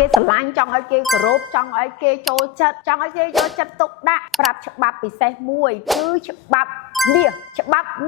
គេស្រឡាញ់ចង់ឲ្យគេគោរពចង់ឲ្យគេចូលចិត្តចង់ឲ្យគេយកចិត្តទុកដាក់ប្រាប់ច្បាប់ពិសេសមួយគឺច្បាប់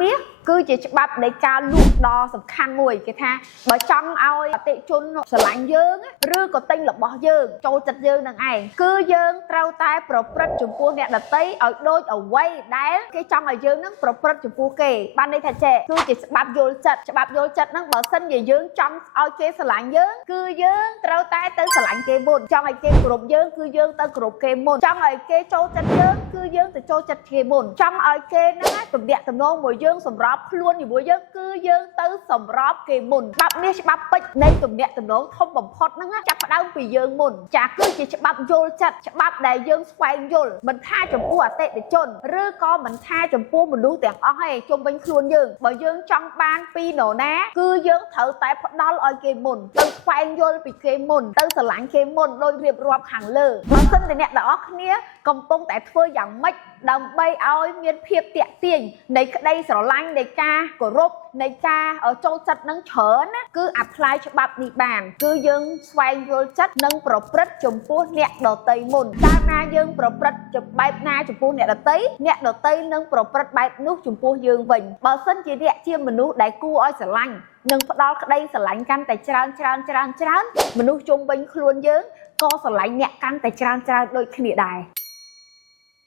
មាសគឺជាច្បាប់នៃការលួចដ៏សំខាន់មួយគេថាបើចង់ឲ្យអតិជនស្រឡាញ់យើងឬក៏ទិញរបស់យើងចូលចិត្តយើងនឹងឯងគឺយើងត្រូវតែប្រព្រឹត្តចំពោះអ្នកដទៃឲ្យដូចអ្វីដែលគេចង់ឲ្យយើងនឹងប្រព្រឹត្តចំពោះគេបានន័យថាចេះគឺជាច្បាប់យល់ចិត្តហ្នឹងបើសិនជាយើងចង់ឲ្យគេស្រឡាញ់យើងគឺយើងត្រូវតែទៅស្រឡាញ់គេមុនចង់ឲ្យគេគោរពយើងគឺយើងទៅគោរពគេមុនចង់ឲ្យគេចូលចិត្តយើងគឺយើងទៅចូលចិត្តគេមុនចង់ឲ្យគេហ្នឹងទំនាក់ទំនងមួយយើងសម្រាប់ខ្លួនជាមួយយើងគឺយើងទៅសម្របគេមុនច្បាប់នេះច្បាប់ពេចនៃទំនាក់ទំនងធំបំផុតហ្នឹងចាប់ផ្ដើមពីយើងមុនចាគឺជាច្បាប់យល់ចិត្តច្បាប់ដែលយើងស្វែងយល់មិនថាចំពោះអតិថិជនឬក៏មិនថាចំពោះមនុស្សទាំងអស់ទេជុំវិញខ្លួនយើងបើយើងចង់បានពីនរណាគឺយើងត្រូវតែផ្ដល់ឲ្យគេមុនទៅស្វែងយល់ពីគេមុនទៅស្រឡាញ់គេមុនដោយរៀបរាប់ខាងលើបើសិនតែអ្នកទាំងអស់គ្នាកំពុងតែធ្វើយ៉ាងម៉េចដើម្បីឲ្យមានភាពតាក់ទាញនៃក្តីស្រឡាញ់នៃការគោរពនៃការចូលចិត្តនឹងច្រើនណាគឺអាផ្លាយច្បាប់នេះបានគឺយើងស្វែងយល់ចិត្តនិងប្រព្រឹត្តចំពោះអ្នកដទៃមុនកាលណាយើងប្រព្រឹត្តបែបណាចំពោះអ្នកដទៃនឹងប្រព្រឹត្តបែបនោះចំពោះយើងវិញបើសិនជាអ្នកជាមនុស្សដែលគួរឲ្យស្រឡាញ់និងផ្ដល់ក្តីស្រឡាញ់កាន់តែច្រើនមនុស្សជុំវិញខ្លួនយើងក៏ស្រឡាញ់អ្នកកាន់តែច្រើនដូចគ្នាដែរ